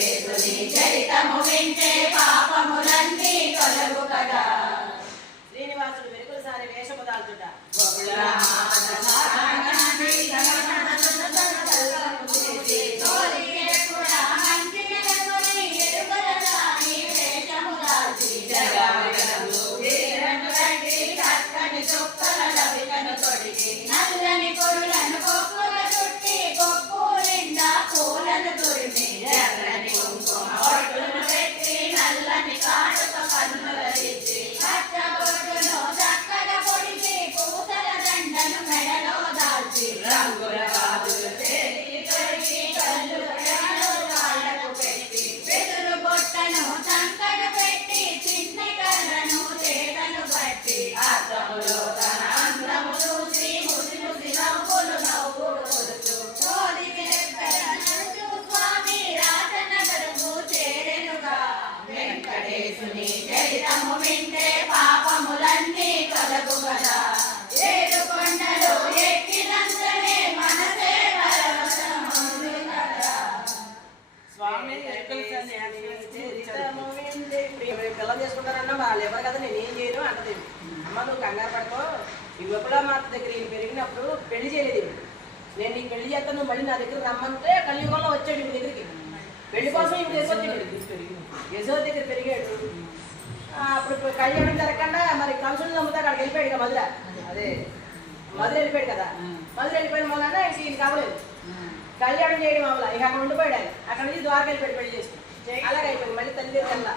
వెంకటేశుని చరితము వింటే పాపములన్నీ తొలగు కదా. శ్రీనివాసుడు వెలుగులసారి వేషము దాల్చుట నల్లని పొరులను కొప్పుల చుట్టి కొప్పు నిండా పూలను తురిమి ఎర్రని కుంకుమ ఒడ్డును పెట్టి నల్లని కాటుక పన్నుల తెచ్చి పచ్చబొట్టును చక్కగా పొడిచి పూతల దండను మెడలో దాల్చి రంగుల గాజులు చేతి తొడిగి కళ్ళు కాళ్ళకు పెట్టి వెదురు బొట్టను చంకన పెట్టి చిన్ని కర్రను చేతను పట్టి అద్దములో తన అందము చూసి ముసి ముసి నవ్వులు నవ్వులు కొడుతూ కోడికి నడుచు స్వామి రాజనగరము చేరెనుగా. వెంకటేశుని చరితము వింటే పాపములన్నీ తొలగు కదా. ఏడు కొండలు ఎక్కినంతనే మనసే పరవశముంది కదా. స్వామి చరితము వింటే పిల్లలు చేసుకుంటారన్నా వాళ్ళు ఎవరు కదా, నేనేం చేయను అంటది. అమ్మ నువ్వు కంగారు పడుకో, ఈ విపులమాత దగ్గర ఈయన పెరిగినప్పుడు పెళ్లి చేయలేదు. నేను నీకు పెళ్లి చేస్తాను, నువ్వు మళ్ళీ నా దగ్గర రమ్మంటే కలియుగంలో వచ్చాడు మీ దగ్గరికి. పెళ్లి కోసం ఇప్పుడు యశోద దగ్గర పెరిగాడు. అప్పుడు కళ్యాణం జరగకుండా మరి కంసులు నమ్ముతాడు, అక్కడికి వెళ్ళిపోయాడు కదా మధుర. అదే మధుర వెళ్ళిపోయాడు కదా, మధుర వెళ్ళిపోయిన వల్ల ఇంక ఈయన కావలేదు. కళ్యాణం చేయడం వల్ల ఇక అక్కడ ఉండిపోయాడు. ఆయన అక్కడ నుంచి ద్వారకా వెళ్ళిపోయాడు పెళ్లి చేసుకుని. అలాగైపోయింది మళ్ళీ తల్లి కల్లా.